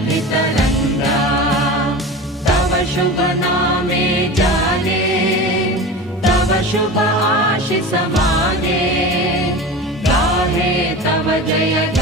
सुरभितरङ्गा तव शुभ नामे जाने तव शुभ आशिष माने गाहे तव जय